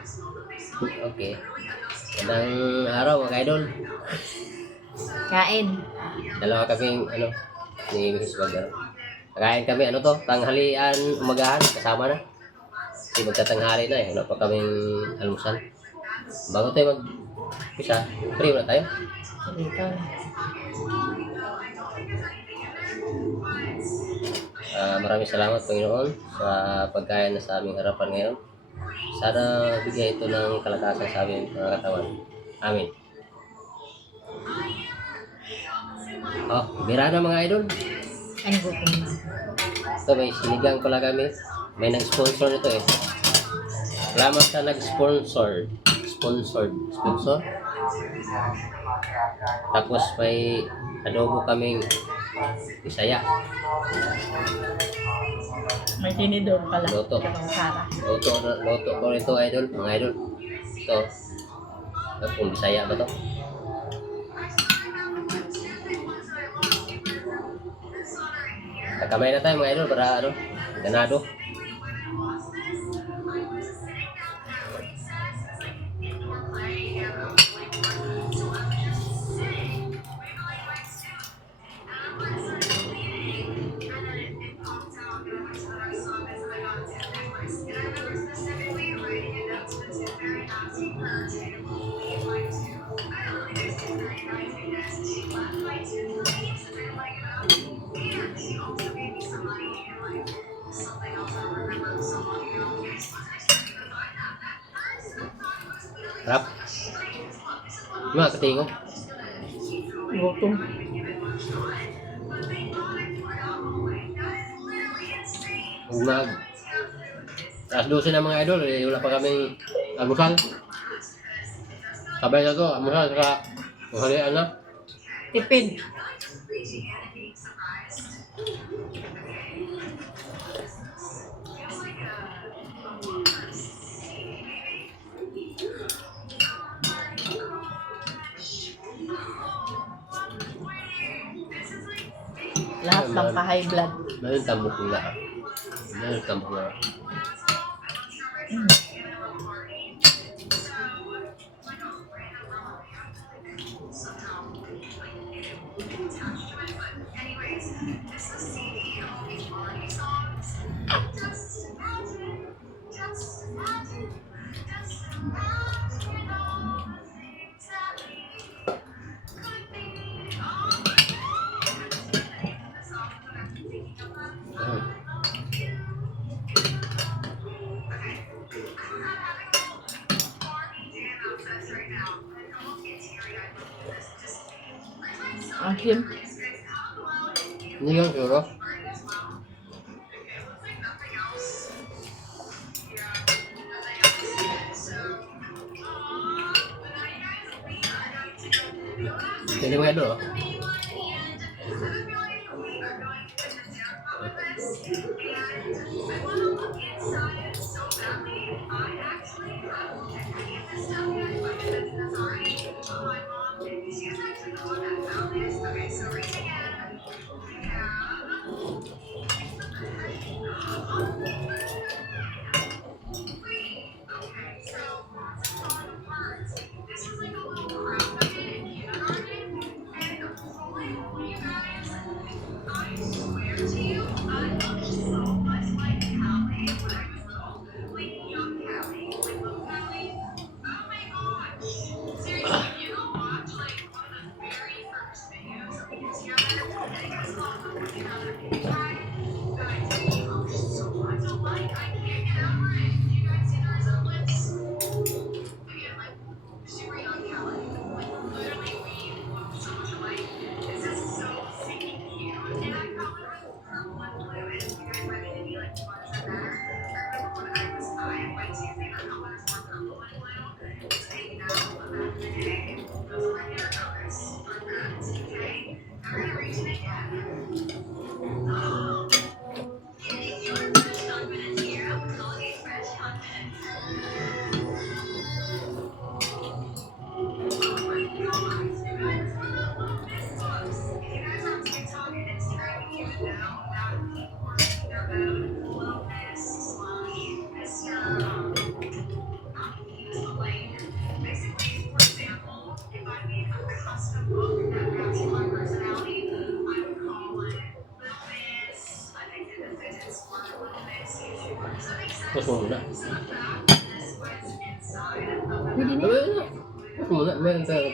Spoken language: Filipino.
Okay. Magandang araw mga idol. Kain. Dalawa kaming ni Mrs. Wag. Kakain kami tanghalian, umagahan, kasama na. Kasi magtatanghali na wala pa kaming almusal. Bago tayo mag-pisa, pray muna tayo. Dito. Maraming salamat Panginoon sa pagkain na sa aming harapan ngayon. Sana bigyan ito ng kalakasan sa aming mga katawan. Amen. Bira na mga idol. Ano gutom na? Ito may sinigang pala kami. May nag-sponsor nito Salamat sa nag-sponsor. Sponsor. Tapos may adobo kaming Bisaya. May tinidor pala. Loto. Loto ko ito idol. Mga idol. Ito. Kung Bisaya ba to? Kamay na tayo mga idol para ganado. Harap. Mga katingo. Gutom. Alas 12 na mga idol, wala pa kaming almusal. Sabay na to, almusal saka mahalian na. Tipid. Lahat ng pa-high blood. Mayroon tambok nila. Mayroon tambok nila. Asim. Hindi yung suro. Jadi mga idol Push mo muna. Pwede na. Push mo muna. Meron tayo